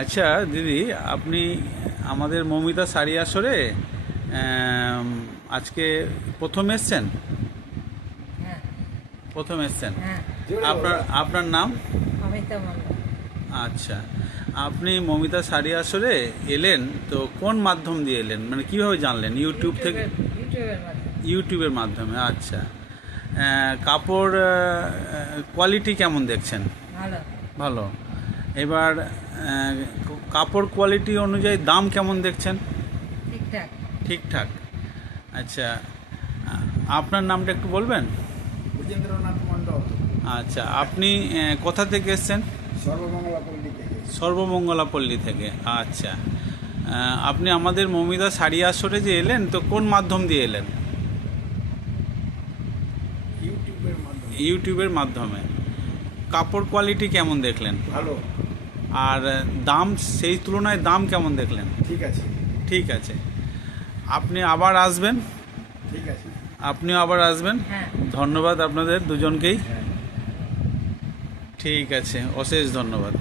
আচ্ছা দিদি, আপনি আমাদের মৌমিতা শাড়ি আসরে আজকে প্রথম এসছেন? হ্যাঁ। প্রথম এসছেন। হ্যাঁ। আপনার আপনার নাম? অমিতা মণ্ডল। আচ্ছা, আপনি মৌমিতা শাড়ি আসরে এলেন তো কোন মাধ্যম দিয়ে এলেন, মানে কিভাবে জানলেন? ইউটিউব থেকে? ইউটিউবের মাধ্যমে। ইউটিউবের মাধ্যমে, আচ্ছা। কাপড় কোয়ালিটি কেমন দেখছেন? ভালো। ভালো। এবার কাপড় কোয়ালিটি অনুযায়ী দাম কেমন দেখছেন? ঠিকঠাক। ঠিকঠাক। আচ্ছা, আপনার নামটা একটু বলবেন? বুজেন্দ্রনাথ মণ্ডল। আচ্ছা, আপনি কোথা থেকে এসেছেন? সর্বমঙ্গলাপল্লী থেকে। সর্বমঙ্গলাপল্লী থেকে। আচ্ছা, আপনি আমাদের মৌমিতা শাড়ি আসরে যে এলেন তো কোন মাধ্যম দিয়ে এলেন? ইউটিউবের মাধ্যমে। ইউটিউবের মাধ্যমে। কাপড় কোয়ালিটি কেমন দেখলেন? ভালো। আর দাম, সেই তুলনায় দাম কেমন দেখলেন? ঠিক আছে। ঠিক আছে। আপনি আবার আসবেন? ঠিক আছে। আপনিও আবার আসবেন। হ্যাঁ। ধন্যবাদ আপনাদের দুজনকেই। হ্যাঁ। ঠিক আছে, অশেষ ধন্যবাদ।